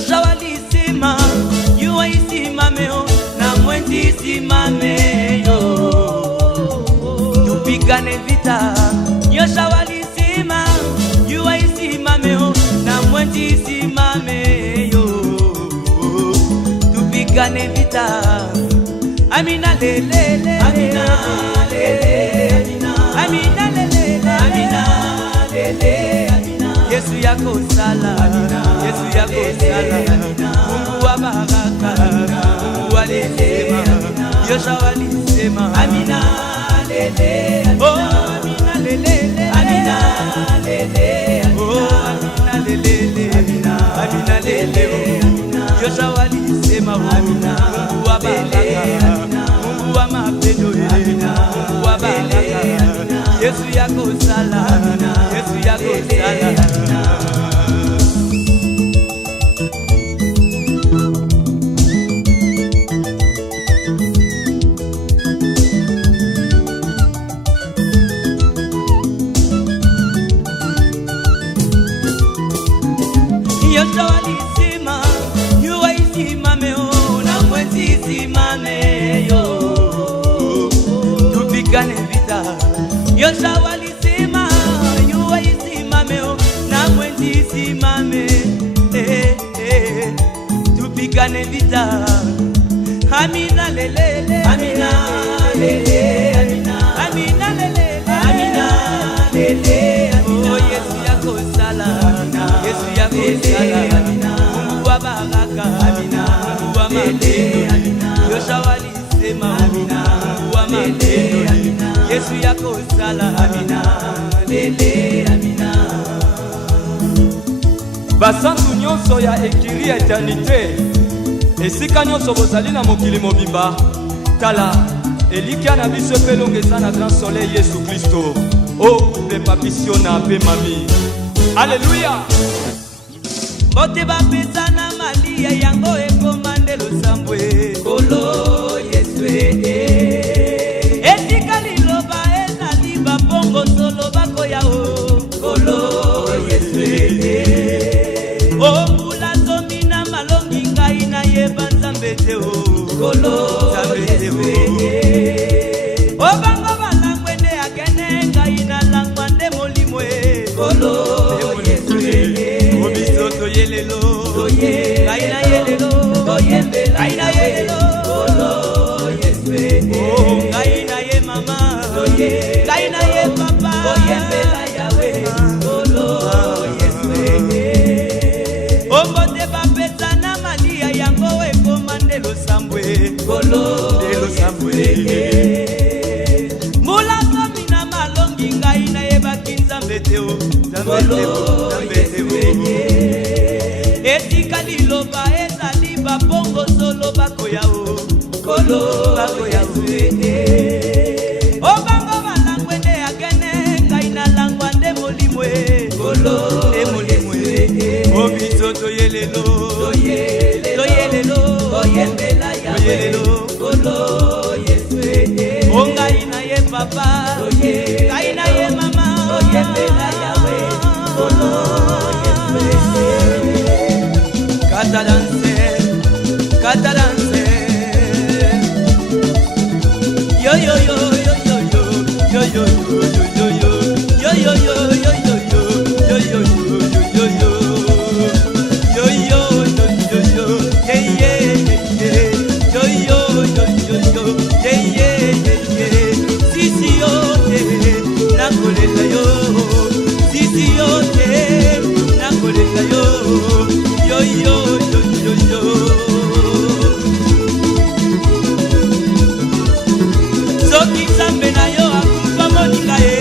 Yosha walisema yuwa isimame na mwenzi isimame yo, tupigane vita. Yosha walisema yuwa isimame na mwenzi isimame yo, tupigane vita. Amina lelele, amina lelele, amina lelele, amina lelele, amina. Yesu yako sala, Yesu yako sala. Mungu wa baraka, Mungu alisema, Yosha walisema, amina lelele, oh amina lelele, amina lelele, oh amina lelele, amina lelele. Yosha walisema, amina. Mungu wa baraka, Mungu wa mapendo, Mungu wa baraka. Yesu yako sala, Yesu yako sala. Yosha walisema yuwa isimame na mwenzi isimame yo, tupigane vita. Yosha walisema yuwa isimame na mwenzi isimame, tupigane vita. Amina lelele, amina lelele, amina lelele, amina lelele. Oh Yesu yako sala, Yesu yako sala. Mungu wa baraka, Mungu wa mapendo. Yosha walisema, Mungu wa mapendo. Yesu yako sala, lele, amina. Basantu nyonso ya ekiri ya eternité, esika nyonso bozali na mokili mobimba, tala elikia na biso pe longeza na grand soleil Yesu Kristo. Oh couple papissio na pe mami. Alléluia. Bote bapesa na malia yango ekomande losambwe kolo Yesu etika liloba ezali babongo solo bako yao kolo Yesu ombula zomi na malongi ngai na yeba nzambe te o kolo Yesu obango balangwe nde akene ngai na langwa nde molimo kolo Yesu yelelo, kaina yelelo, kaina yelelo, kolo Yesu oh kaina ye mama, kaina ye papa, oyembela yawe, kolo Yesu ombote bapesa na malia yango ekomande losambwe, kolo losambwe mula zomi na malongi ngai na ye bakinzambe te o nzambe te etika liloba ezali babongo solo bako yao kolo bako yao obango balangwe nde akene ngai na langwa nde molimo kolo molimo obiso toyelelo oyembela yawe kolo Yesu ongai na ye papa ngai na ye mama oyembela yawe kolo Catalanse, yo yo yo yo yo yo yo yo yo yo yo yo Soki nzambe na yo akufa moninga ye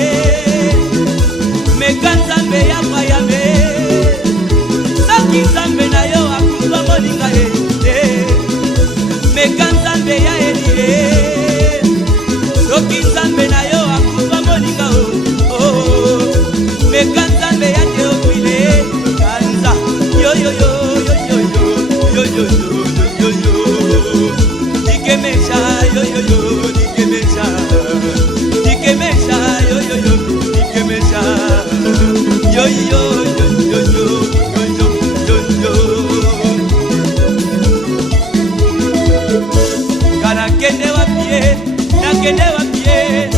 kende wapi ye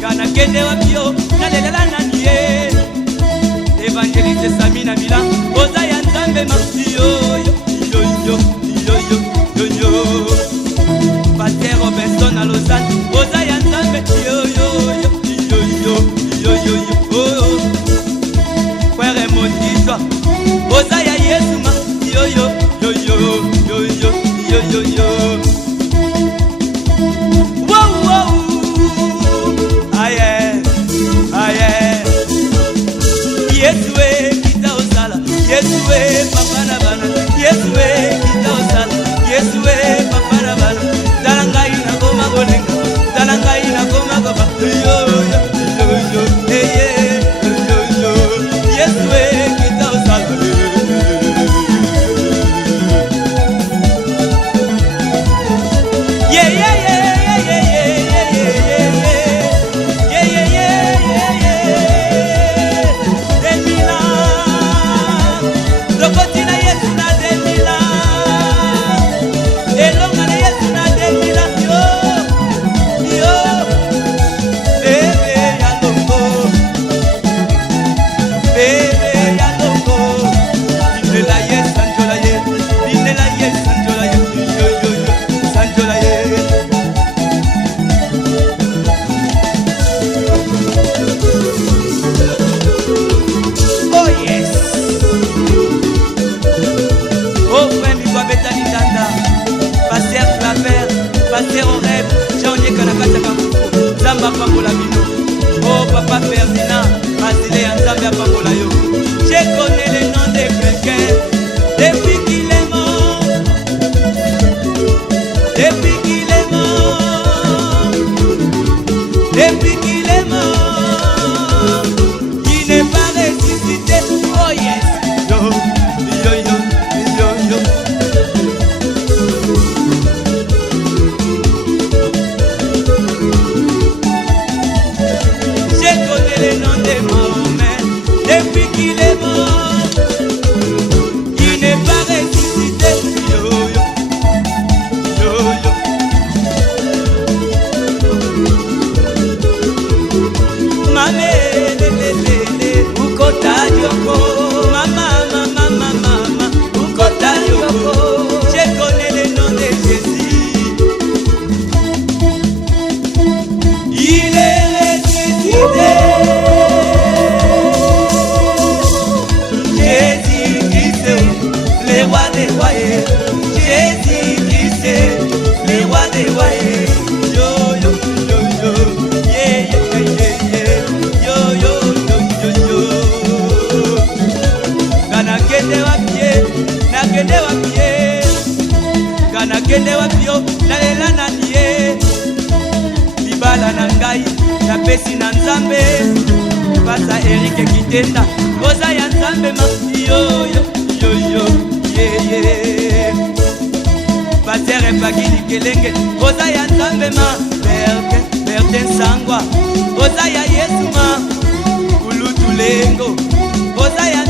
kana kende wapi yo nalela nani ye Evangeliste Samina Mila oza ya nzambe maki yo yo yo yo yo yo Pasteur Robinson à Lausanne oza ya nzambe yo yo yo yo yo yo yo Frère Mondiswa oza ya Yesu ma yo yo yo yo yo yo yo yo yo wow wow aye aye Yesu kita osala Yesu papa na bana Yesu kita osala Yesu papa na bana dalanga ina goma golenga dalanga ina goma goba yo yo yo yo yo yo Yesu kita osala yeah yeah yeah yeah Oh papa Ferdinand, Basile Nzambe a Pambola yo. Je connais le nom de quelqu'un depuis qu'il est mort. Depuis qu'il est mort. Depuis qu'il est mort. Il n'est pas ressuscité. Oh yes. Yo yo yo yo yo. Le nom de Mahomet, depuis qu'il est mort, il n'est pas ressuscité. Yo yo, yo yo. Mame lelelele, ukota yoko. Mama mama mama, ukota yoko. Je connais le nom de Jésus. Il est ressuscité. Le roi des rois, Jésus Christ, le roi des rois, yo yo yo yo, yeah yeah yeah yeah, yo yo yo yo yo. Kana kende wapie, kana kende wapio, na lela nanie. Libala na ngai, na pesi na Nzambe, pasa Eric Kitenda, oza ya Nzambe ma, yo yo yo yo. Pasteur Epagili Kelenge oza ya Nzambe ma Bertin Sangwa oza ya Yesu ma Kulutu Lengo oza ya